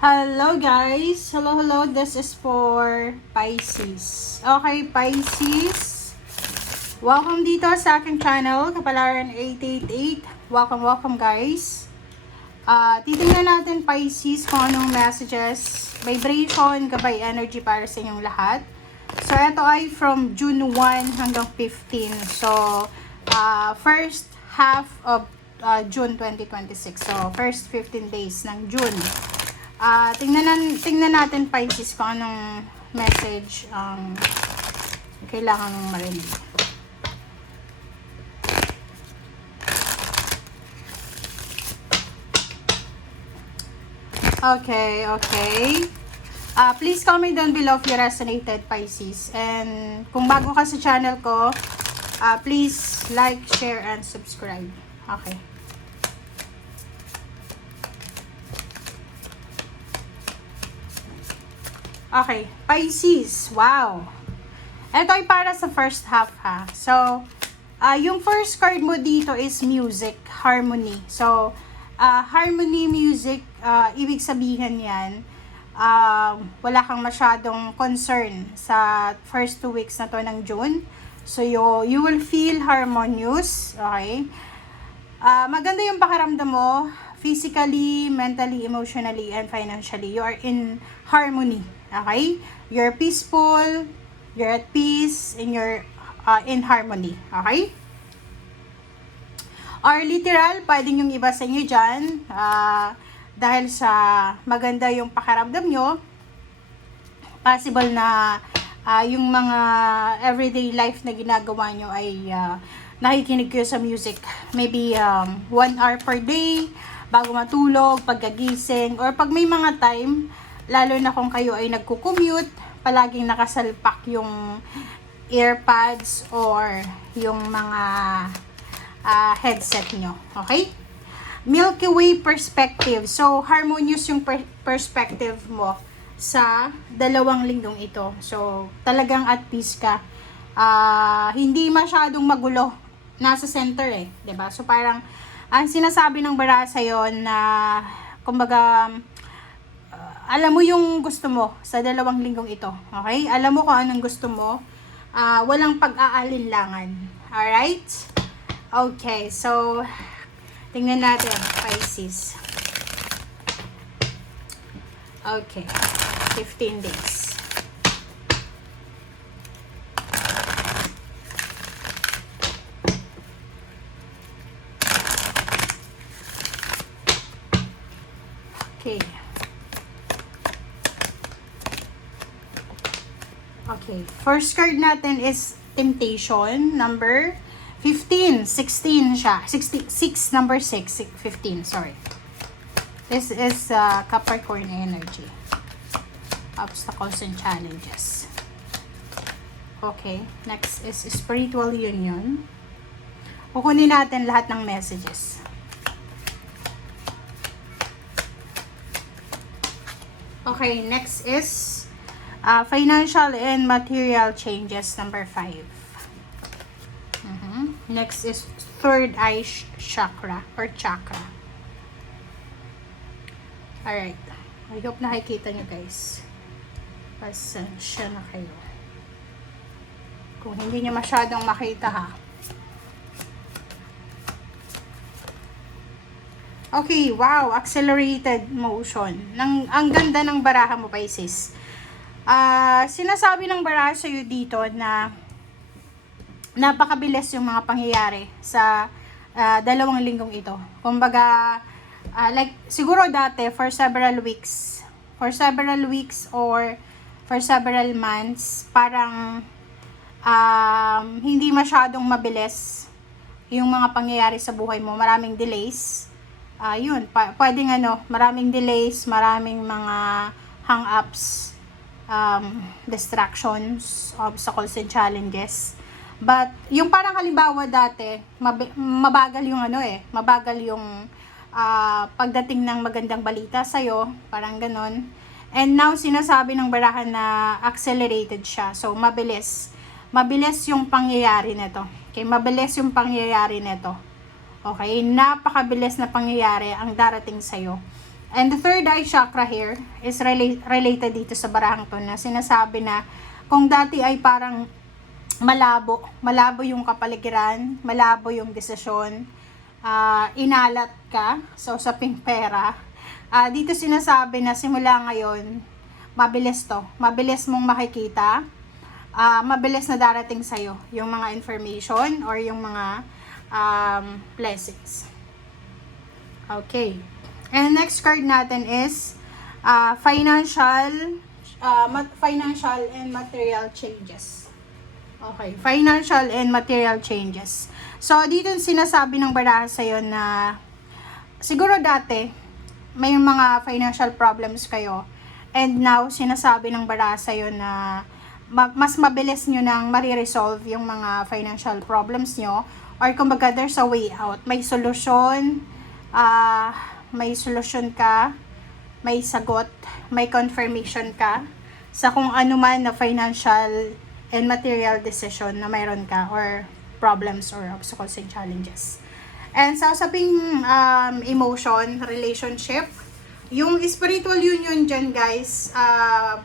Hello guys! Hello. This is for Pisces. Okay, Pisces. Welcome dito sa aking channel, Kapalaran 888. Welcome guys. Titingnan natin Pisces kung anong messages, vibration, gabay energy para sa inyong lahat. So, ito ay from June 1 hanggang 15. So, first half of June 2026. So, first 15 days ng June. Tingnan natin Pisces kung anong message ang kailangan mong marinig. Okay. Please comment down below if you resonated, Pisces. And kung bago ka sa channel ko, please like, share, and subscribe. Okay. Okay, Pisces, wow. Ito ay para sa first half ha. So, yung first card mo dito is music, harmony. So, harmony music, ibig sabihin yan, wala kang masyadong concern sa first 2 weeks na to ng June. So, you will feel harmonious, okay? Maganda yung pakiramdam mo, physically, mentally, emotionally, and financially. You are in harmony. Okay? You're peaceful, you're at peace, and you're in harmony. Okay? Or literal, pwedeng yung iba sa inyo dyan, dahil sa maganda yung pakiramdam nyo, possible na yung mga everyday life na ginagawa nyo ay nakikinig kayo sa music. Maybe 1 hour per day, bago matulog, pagkagising, or pag may mga time, lalo na kung kayo ay nagko-commute, palaging nakasalpak yung earpads or yung mga headset nyo. Okay? Milky Way perspective. So, harmonious yung perspective mo sa 2 linggong ito. So, talagang at peace ka. Hindi masyadong magulo. Nasa center eh. 'Di ba? So, parang, ang sinasabi ng bara sa'yo na, kumbaga, alam mo yung gusto mo sa 2 linggong ito. Okay? Alam mo kung anong gusto mo. Walang pag-aalinlangan. Alright? Okay. So, tingnan natin, Pisces. Okay. 15 days. Okay. Okay. First card natin is Temptation, number 15. 16 siya. 66, number 6. 15, sorry. This is Capricorn energy. Obstacles and challenges. Okay. Next is Spiritual Union. Kukunin natin lahat ng messages. Okay. Next is financial and material changes, number 5. Next is third eye chakra or chakra. Alright. I hope nakikita nyo guys. Pasensya na kayo. Kung hindi nyo masyadong makita ha. Okay, wow. Accelerated motion. Ang ganda ng baraha mo, Pisces. Sinasabi ng baraha sa'yo dito na napakabilis yung mga pangyayari sa 2 linggong ito. Kumbaga, like, siguro dati, for several weeks or for several months, parang hindi masyadong mabilis yung mga pangyayari sa buhay mo. Maraming delays. Pwedeng maraming delays, maraming mga hang-ups, distractions, obstacles and challenges. But yung parang halimbawa dati, mabagal yung mabagal yung pagdating ng magandang balita sa iyo, parang ganon. And now sinasabi ng barahan na accelerated siya. So mabilis yung pangyayari nito. Okay, mabilis yung pangyayari nito. Okay, napakabilis na pangyayari ang darating sa iyo. And the third eye chakra here is related dito sa barahang to na sinasabi na kung dati ay parang malabo yung kapaligiran, malabo yung desisyon, inalat ka sa usaping pera. Dito sinasabi na simula ngayon, mabilis mong makikita, mabilis na darating sa'yo yung mga information or yung mga blessings. Okay. And next card natin is financial and material changes. Okay, financial and material changes. So, dito sinasabi ng baraha sa'yo na siguro dati may mga financial problems kayo and now sinasabi ng baraha sa'yo na mas mabilis nyo nang mariresolve yung mga financial problems nyo or kumbaga there's a way out. May solusyon, ka, may sagot, may confirmation ka sa kung ano man na financial and material decision na mayroon ka or problems or obstacles and challenges. And sa usaping emotion, relationship, yung spiritual union dyan guys,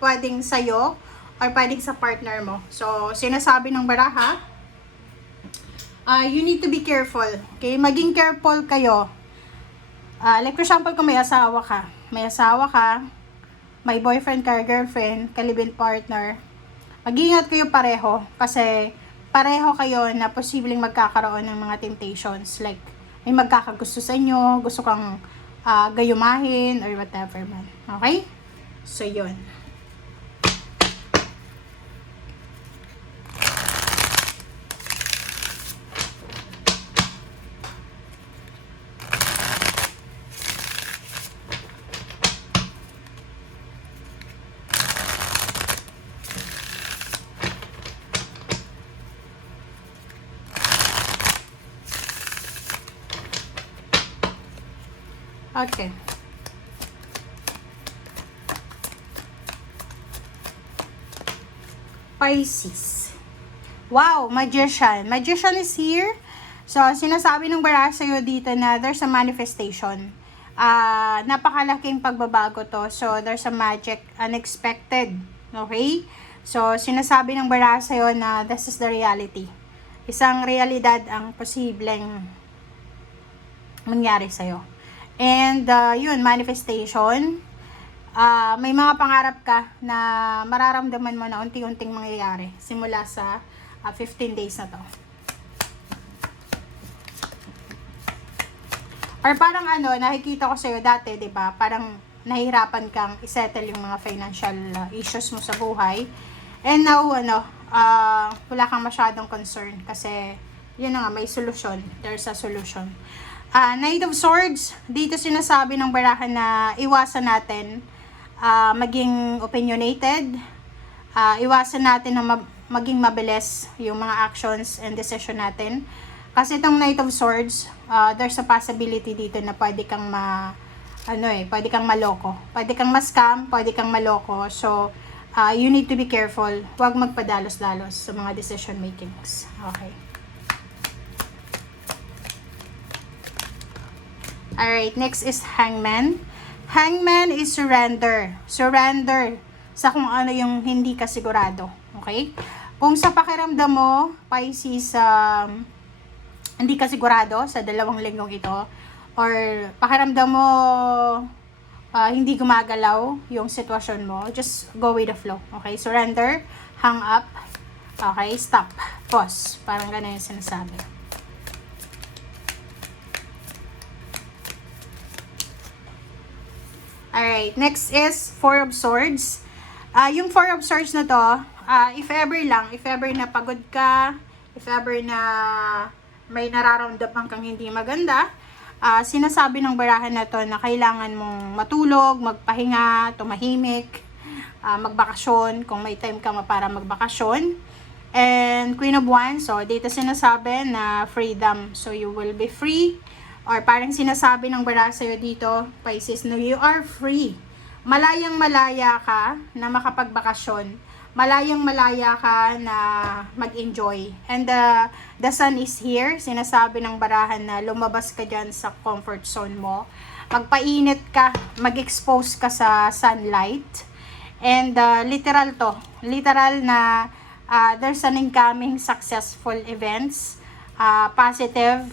pwedeng sa'yo or pwedeng sa partner mo. So, sinasabi ng baraha, you need to be careful. Okay? Maging careful kayo. Like for example, kung may asawa ka, may boyfriend ka, girlfriend, kalibin partner, mag-iingat kayo pareho kasi pareho kayo na posibleng magkakaroon ng mga temptations. Like, may magkakagusto sa inyo, gusto kang gayumahin or whatever man. Okay? So, yun. Okay. Pisces. Wow, Magician. Magician is here. So, sinasabi ng baraha sa'yo dito na there's a manifestation. Napakalaking pagbabago to. So, there's a magic, unexpected. Okay? So, sinasabi ng baraha sa'yo na this is the reality. Isang realidad ang posibleng mangyari sa'yo. And, yun, manifestation. May mga pangarap ka na mararamdaman mo na unti-unting mangyayari simula sa 15 days na to. Or parang nakikita ko sa'yo dati, di ba? Parang nahihirapan kang isettle yung mga financial issues mo sa buhay. And now, wala kang masyadong concern kasi, yun na nga, may solusyon. There's a solution. Knight of Swords, dito sinasabi ng baraha na iwasan natin maging opinionated, iwasan natin na maging mabilis yung mga actions and decision natin. Kasi itong Knight of Swords, there's a possibility dito na pwede kang pwede kang maloko. Pwede kang ma-scam, pwede kang maloko. So, you need to be careful. Huwag magpadalos-dalos sa mga decision makings. Okay. Alright, next is Hangman. Hangman is surrender. Surrender sa kung ano yung hindi ka sigurado. Okay? Kung sa pakiramdam mo, Pisces, hindi ka sigurado sa 2 linggong ito, or pakiramdam mo hindi gumagalaw yung sitwasyon mo, just go with the flow. Okay? Surrender, hang up, okay? Stop, pause. Parang ganun yung sinasabi. Alright, next is Four of Swords. Yung Four of Swords na to, if ever na pagod ka, if ever na may nararamdaman kang hindi maganda, sinasabi ng barahan na to na kailangan mong matulog, magpahinga, tumahimik, magbakasyon, kung may time ka para magbakasyon. And Queen of Wands, so dito sinasabi na freedom. So you will be free. Or parang sinasabi ng baraha sa'yo dito, Pisces, no, you are free. Malayang-malaya ka na makapagbakasyon. Malayang-malaya ka na mag-enjoy. And the sun is here. Sinasabi ng barahan na lumabas ka dyan sa comfort zone mo. magpainit ka, mag-expose ka sa sunlight. And literal to. Literal na there's an incoming successful events, positive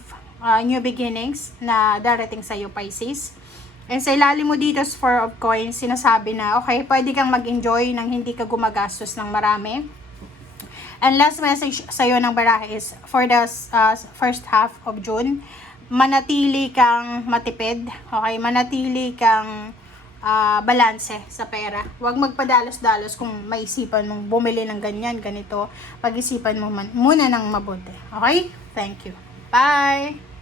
new beginnings na darating sa iyo, Pisces. And sa ilalim mo dito sa Four of Coins, sinasabi na okay, pwede kang mag-enjoy nang hindi ka gumagastos ng marami. And last message sa iyo ng barahe is for the first half of June, manatili kang matipid, okay? Manatili kang balanse sa pera. Huwag magpadalos-dalos kung maisipan mong bumili ng ganyan, ganito. Pag-isipan mo muna ng mabuti. Okay? Thank you. Bye!